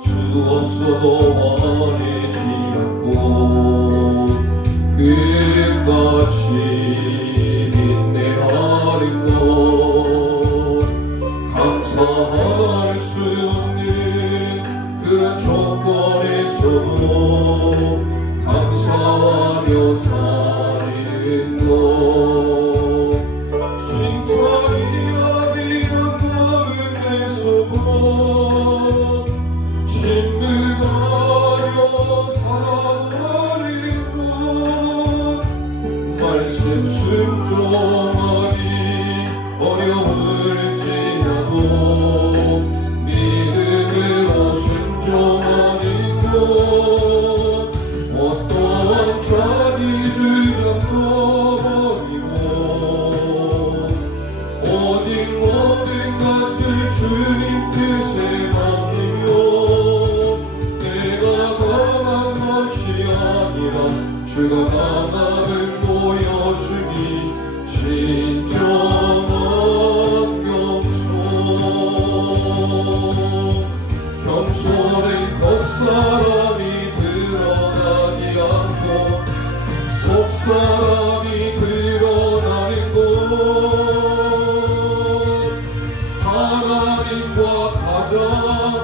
주 없어도 화내지 않고 끝까지 인내하는 것, 감사할 수 없는 그런 조건에서도 감사하며 사는 것, 칭찬이야 비난 가운데서도 침묵하며 살아가는 것, 말씀 순종하니 어려울지라도 믿음으로 순종하는 것, 어떠한 자기 주장도 버리고 오직 모든 것을 주님 뜻에 맡기며 내가 강한 것이 아니라 주가 강함을 보여주니 진정한 겸손. 겸손은 겉사람이 드러나지 않고 속사람이 드러나는 것, 하나님과 가장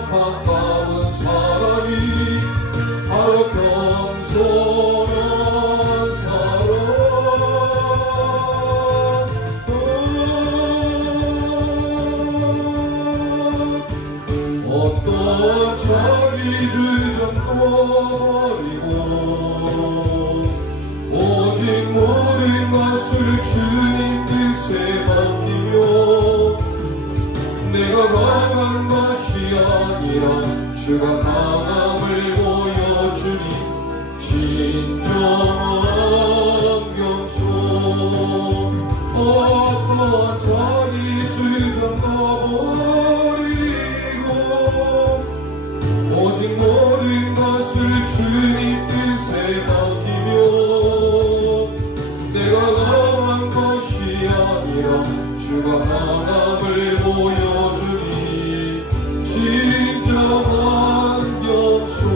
가까운 사람이 바로 겸손한 사람. 어떤 자기 주장거리고 오직 모든 것을 주님 뜻에 맡기며 내가 강한 것이 아니라 주가 강함을 보여 주님 진정한 겸손 어떠한 자기 주장 버리고 오직 모든 것을 주님 뜻에 맡기며 내가 강한 것이 아니라 주가 강함을 보여주니 진정한 겸손.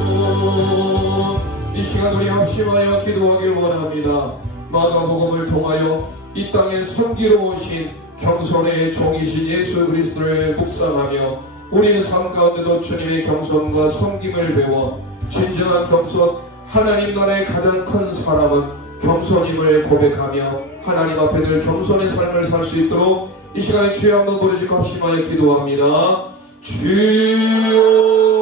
이 시간 우리 합심하여 기도하길 원합니다. 마가복음을 통하여 이 땅에 섬기러 오신 겸손의 종이신 예수 그리스도를 묵상하며 우리의 삶 가운데도 주님의 겸손과 섬김을 배워 진정한 겸손, 하나님 나라의 가장 큰 사람은 겸손임을 고백하며 하나님 앞에 늘 겸손의 삶을 살 수 있도록 이 시간에 주여 한번 부르짖고 합심하여 기도합니다. 주여